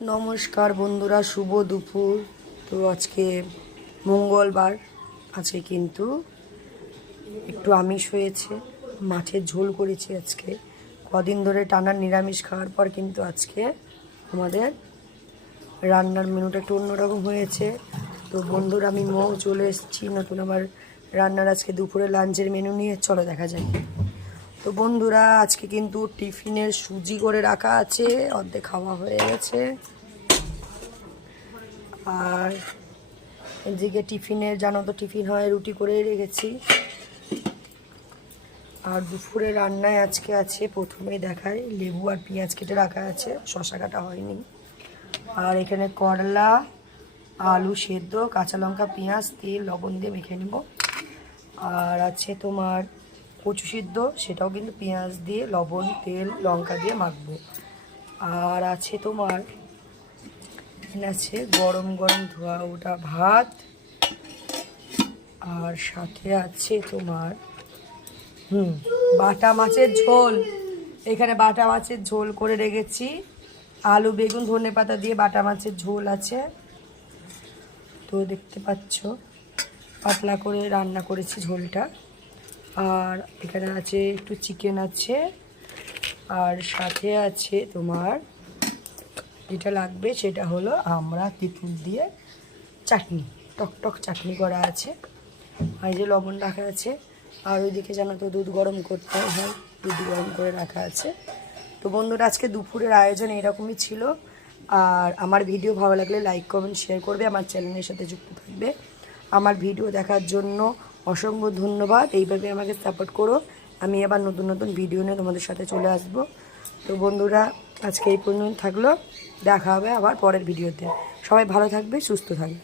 নমস্কার বন্ধুরা, শুভ দুপুর। তো আজকে মঙ্গলবার, আজকে কিন্তু একটু আমিষ হয়েছে, মাছের ঝোল করেছি আজকে। কদিন ধরে টানা নিরামিষ খাওয়ার পর কিন্তু আজকে আমাদের রান্নার মেনুটা একটু অন্যরকম হয়েছে। তো বন্ধুরা, আমি চলে এসেছি নতুন আমার রান্নার আজকে দুপুরে লাঞ্চের মেনু নিয়ে। চলো দেখা যায়। তো বন্ধুরা, আজকে কিন্তু টিফিনের সুজি করে রাখা আছে, অর্ধেক খাওয়া হয়ে গেছে। আর এদিকে টিফিনের, জানো তো টিফিন হয়, রুটি করেই রেখেছি। আর দুপুরে রান্নায় আজকে আছে, প্রথমেই দেখায়, লেবু আর পেঁয়াজ কেটে রাখা আছে, শসা কাটা হয়নি। আর এখানে করলা, আলু সেদ্ধ, কাঁচা লঙ্কা, পেঁয়াজ, তেল, লবণ দিয়ে মেখে নেব। আর আছে তোমার কচু সিদ্ধ, সেটাও কিন্তু পেঁয়াজ দিয়ে, লবণ, তেল, লঙ্কা দিয়ে মাখবো। আর আছে তোমার আছে গরম গরম ধোয়া ওটা ভাত। আর সাথে আছে তোমার বাটা মাছের ঝোল। এখানে বাটা মাছের ঝোল করে রেখেছি, আলু বেগুন ধনেপাতা দিয়ে বাটা মাছের ঝোল আছে। তো দেখতে পাচ্ছ পাতলা করে রান্না করেছি ঝোলটা। আর এখানে আছে একটু চিকেন আছে। আর সাথে আছে তোমার যেটা লাগবে সেটা হলো আমরা তেঁতুল দিয়ে চাটনি, টকটক চাটনি করা আছে। আর এই যে লবণ রাখা আছে। আর ওইদিকে জানো তো দুধ গরম করতে হয়, দুধ গরম করে রাখা আছে। তো বন্ধুরা, আজকে দুপুরের আয়োজন এরকমই ছিল। আর আমার ভিডিও ভালো লাগলে লাইক কমেন্ট শেয়ার করবে, আমার চ্যানেলের সাথে যুক্ত থাকবে। আমার ভিডিও দেখার জন্য অসংখ্য ধন্যবাদ। এইভাবে আমাকে সাপোর্ট করো, আমি আবার নতুন নতুন ভিডিও নিয়ে তোমাদের সাথে চলে আসব। তো বন্ধুরা, আজকে এই পর্যন্ত থাকলো, দেখা হবে আবার পরের ভিডিওতে। সবাই ভালো থাকবে, সুস্থ থাকবে।